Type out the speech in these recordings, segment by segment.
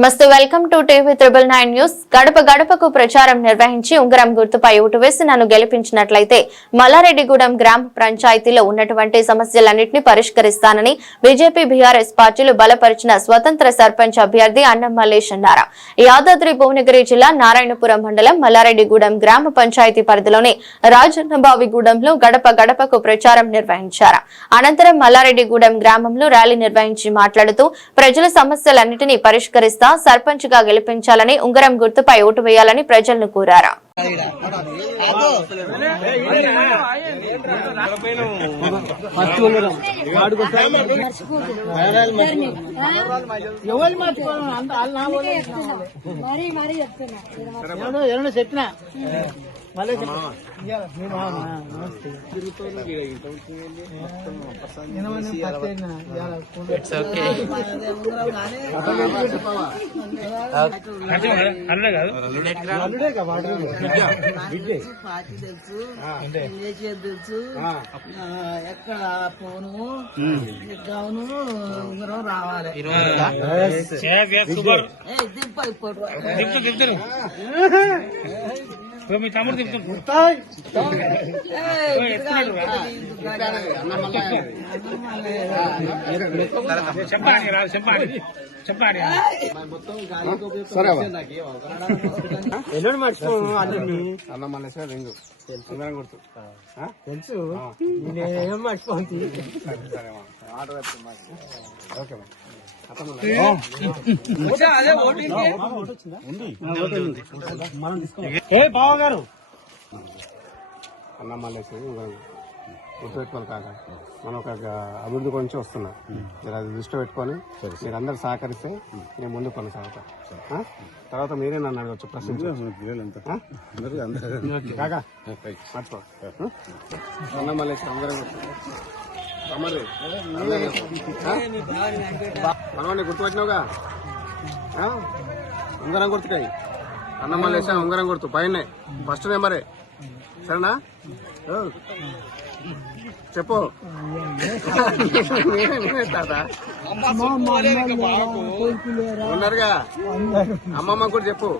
నమస్తే, welcome to TV 999 news. గడప గడపకు ప్రచారం నిర్వహించి ఉంగరం గుర్తుపై ఓటు వేసి నన్ను గెలిపించినట్లయితే మల్లారెడ్డిగూడెం గ్రామ పంచాయతీలో ఉన్నటువంటి సమస్యలన్నింటినీ పరిష్కరిస్తానని బీజేపీ బీఆర్ఎస్ పార్టీలు బలపరిచిన స్వతంత్ర సర్పంచ్ అభ్యర్థి అన్నం మల్లేష్ అన్నారు. యాదాద్రి భువనగిరి జిల్లా నారాయణపురం మండలం మల్లారెడ్డిగూడెం గ్రామ పంచాయతీ పరిధిలోని రాజన్నబావిగూడెంలో గడప గడపకు ప్రచారం నిర్వహించారు. అనంతరం మల్లారెడ్డిగూడెం గ్రామంలో ర్యాలీ నిర్వహించి మాట్లాడుతూ ప్రజల సమస్యలన్నింటినీ పరిష్కరిస్తారు, సర్పంచ్ గా గెలిపించాలని, ఉంగరం గుర్తుపై ఓటు వేయాలని ప్రజలను కోరారు. పార్టీ తెలుసు, తెలుసు, ఎక్కడ పోను గౌను ఉంగరం రావాలి. మీ తమ్ముడు చెప్పండి ఎల్లుండి మర్చిపోను అన్ని అన్న మళ్ళీ రింగు గుర్తు తెలుసు, నేనేం మర్చిపోతుంది. ఓకే బావగారు అన్న మళ్ళీ గుర్తుపెట్టుకోవాలి కాక మనం ఒక అభివృద్ధి గురించి వస్తున్నాం. మీరు అది దృష్టి పెట్టుకొని మీరు అందరు సహకరిస్తే నేను ముందు కొనసాగుతా. తర్వాత మీరే నన్ను అడగచ్చు ప్రశ్న కాక మర్చిపో అన్న మళ్ళీ మనవాడిని గుర్తుపెట్టినావుగా, ఉంగరం గుర్తుకాయి అన్న మళ్ళీ ఉంగరం గుర్తు పైన ఫస్ట్ నెంబరే, సరేనా? చెప్పు ఉన్నారుగా, అమ్మమ్మ కూడా చెప్పు.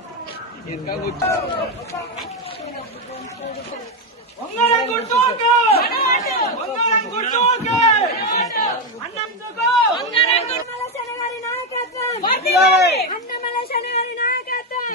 అన్నమల శనివారి నాయకత్వం